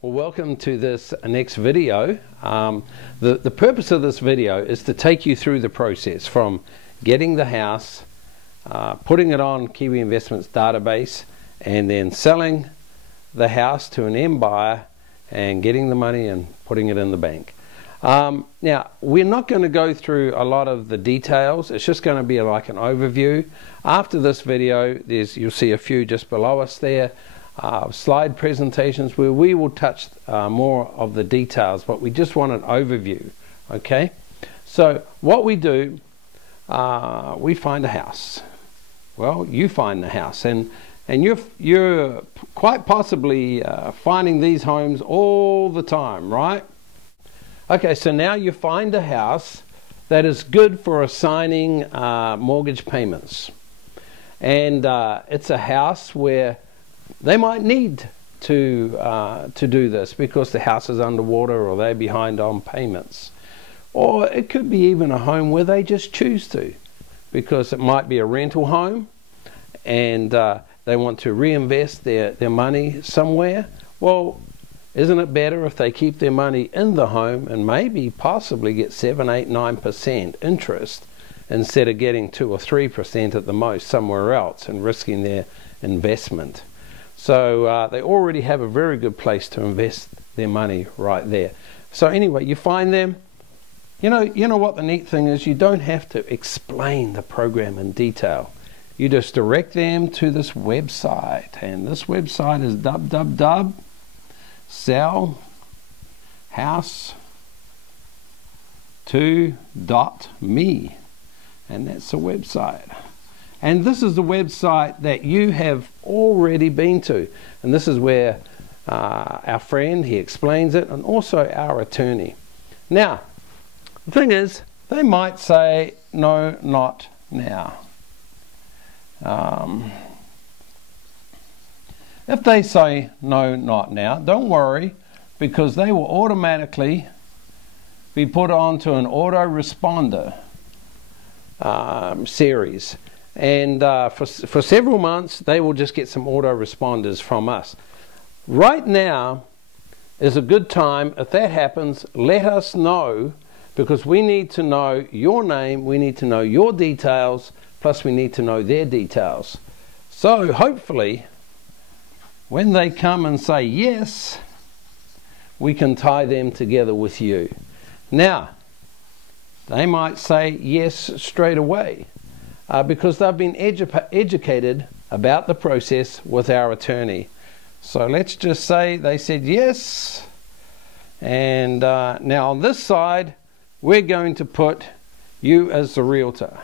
Well, welcome to this next video. The purpose of this video is to take you through the process from getting the house, putting it on Kiwi Investments database, and then selling the house to an end buyer and getting the money and putting it in the bank. Now, we're not going to go through a lot of the details. It's just going to be like an overview. After this video, you'll see a few just below us there. Slide presentations where we will touch more of the details, but we just want an overview. Okay, so what we do, we find a house. Well, you find the house, and you're quite possibly finding these homes all the time, right? Okay, so now you find a house that is good for assigning mortgage payments, and it's a house where they might need to do this because the house is underwater or they're behind on payments. Or it could be even a home where they just choose to, because it might be a rental home and they want to reinvest their money somewhere. Well, isn't it better if they keep their money in the home and maybe possibly get 7, 8, 9% interest instead of getting 2 or 3% at the most somewhere else and risking their investment? So they already have a very good place to invest their money right there. So anyway, you find them. You know what the neat thing is? You don't have to explain the program in detail. You just direct them to this website, and this website is www.sellhouse2.me, and that's the website. And this is the website that you have already been to. And this is where our friend, he explains it, and also our attorney. Now, the thing is, they might say, no, not now. If they say, no, not now, don't worry, because they will automatically be put onto an autoresponder series. And for several months, they will just get some autoresponders from us. Right now is a good time. If that happens, let us know, because we need to know your name, we need to know your details, plus we need to know their details. So hopefully, when they come and say yes, we can tie them together with you. Now, they might say yes straight away. Because they've been educated about the process with our attorney. So let's just say they said yes. And now on this side, we're going to put you as the realtor.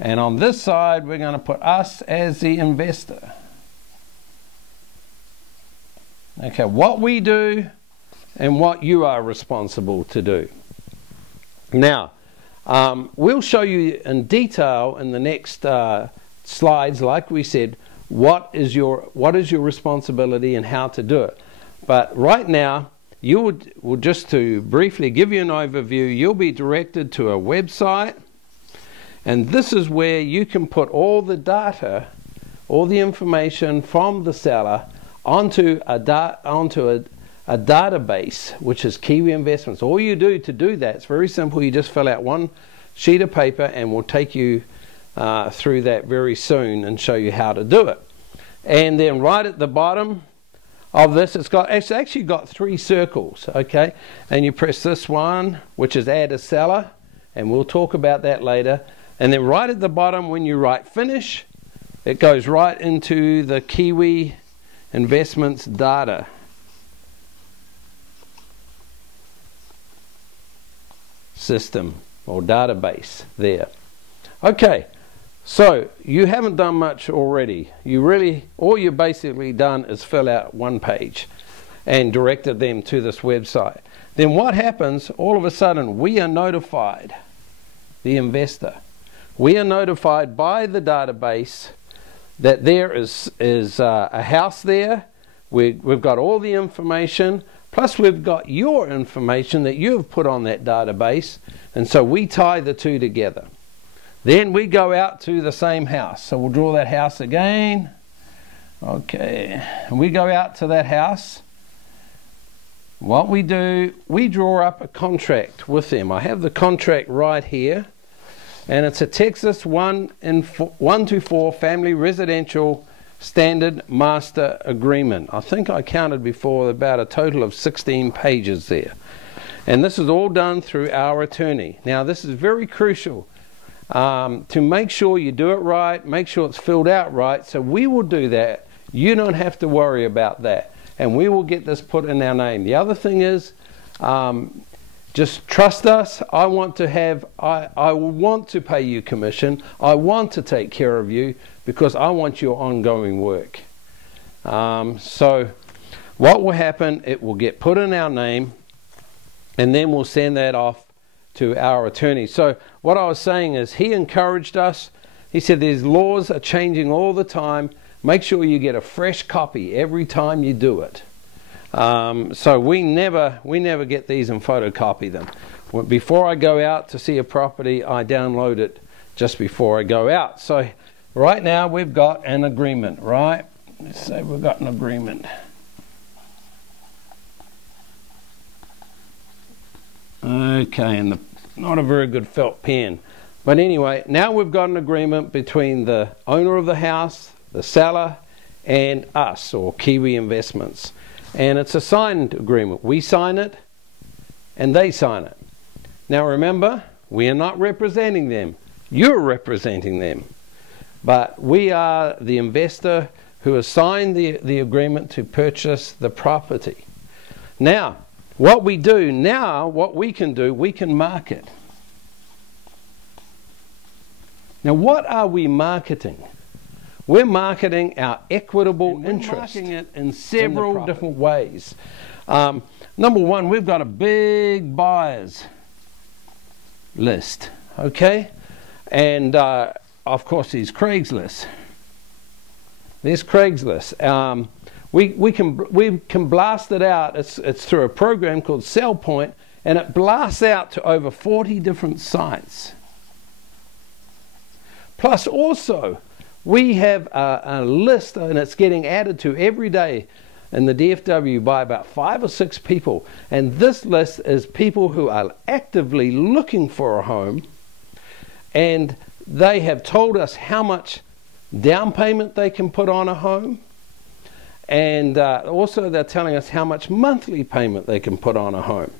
And on this side, we're going to put us as the investor. Okay, what we do and what you are responsible to do. Now, we'll show you in detail in the next slides, like we said, what is your responsibility and how to do it. But right now, will just to briefly give you an overview, you'll be directed to a website, and this is where you can put all the data, all the information from the seller onto a database, which is Kiwi Investments. All you do to do that, it's very simple. You just fill out one sheet of paper, and we'll take you through that very soon and show you how to do it. And then right at the bottom of this, it's actually got 3 circles, okay? And you press this one, which is add a seller, and we'll talk about that later. And then right at the bottom, when you write finish, it goes right into the Kiwi Investments data system or database there. Okay, so you haven't done much already. All you've basically done is fill out one page and directed them to this website. Then what happens, all of a sudden we are notified, the investor, we are notified by the database that there is a house there. We've got all the information, plus we've got your information that you've put on that database, and so we tie the two together. Then we go out to the same house. So we'll draw that house again. Okay, and we go out to that house. What we do, we draw up a contract with them. I have the contract right here, and it's a Texas 1 to 4 family residential standard master agreement. I think I counted before about a total of 16 pages there. And this is all done through our attorney. Now this is very crucial to make sure you do it right, make sure it's filled out right. So we will do that. You don't have to worry about that. And we will get this put in our name. The other thing is, just trust us. I want to pay you commission. I want to take care of you because I want your ongoing work. So what will happen, it will get put in our name, and then we'll send that off to our attorney. So what I was saying is, he encouraged us. He said these laws are changing all the time. Make sure you get a fresh copy every time you do it. So we never get these and photocopy them. Before I go out to see a property, I download it just before I go out. So right now we've got an agreement, right? Let's say we've got an agreement. Okay, and not a very good felt pen. But anyway, now we've got an agreement between the owner of the house, the seller, and us, or Kiwi Investments. And it's a signed agreement. We sign it, and they sign it. Now remember, we are not representing them. You're representing them. But we are the investor who has signed the agreement to purchase the property. Now, what we do now, what we can do, we can market. Now, what are we marketing? We're marketing our equitable interest. We're marketing it in several different ways. Number one, we've got a big buyers list, okay? And of course, there's Craigslist. There's Craigslist. We can blast it out. It's through a program called SellPoint, and it blasts out to over 40 different sites. Plus also, we have a list, and it's getting added to every day in the DFW by about 5 or 6 people. And this list is people who are actively looking for a home, and they have told us how much down payment they can put on a home. And also they're telling us how much monthly payment they can put on a home.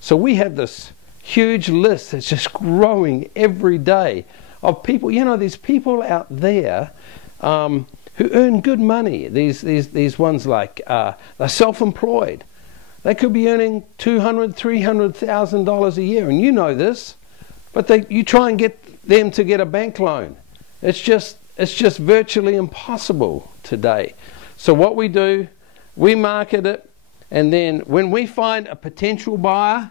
So we have this huge list that's just growing every day of people. You know, there's people out there who earn good money. These ones like they're self-employed. They could be earning $200,000, $300,000 a year, and you know this. But you try and get them to get a bank loan. It's just virtually impossible today. So what we do, we market it, and then when we find a potential buyer,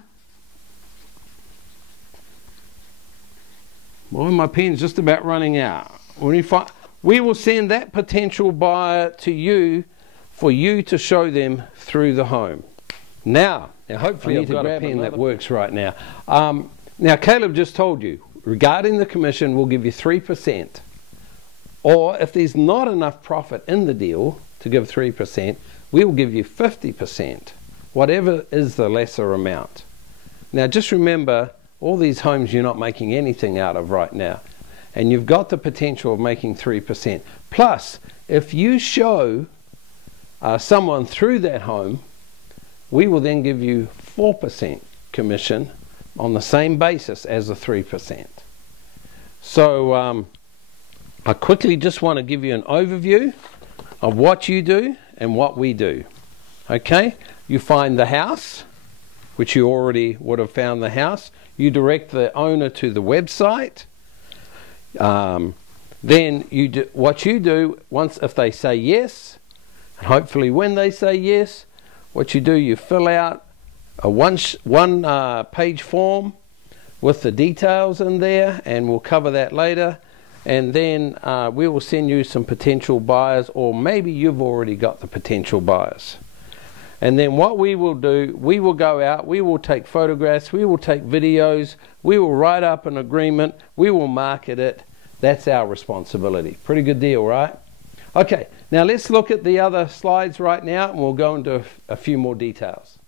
boy, my pen's just about running out. We will send that potential buyer to you for you to show them through the home. Now hopefully I've got a pen that works right now. Now Caleb just told you, regarding the commission, we'll give you 3%. Or if there's not enough profit in the deal to give 3%, we will give you 50%, whatever is the lesser amount. Now just remember, all these homes you're not making anything out of right now, and you've got the potential of making 3%. Plus, if you show someone through that home, we will then give you 4% commission on the same basis as the 3%. So I quickly just want to give you an overview of what you do and what we do. Okay, you find the house, which you already would have found the house. You direct the owner to the website. Then you do what you do. Once, if they say yes, and hopefully when they say yes, what you do, you fill out a one page form with the details in there, and we'll cover that later. And then we will send you some potential buyers, or maybe you've already got the potential buyers. And then what we will do, we will go out, we will take photographs, we will take videos, we will write up an agreement, we will market it. That's our responsibility. Pretty good deal, right? Okay, now let's look at the other slides right now, and we'll go into a few more details.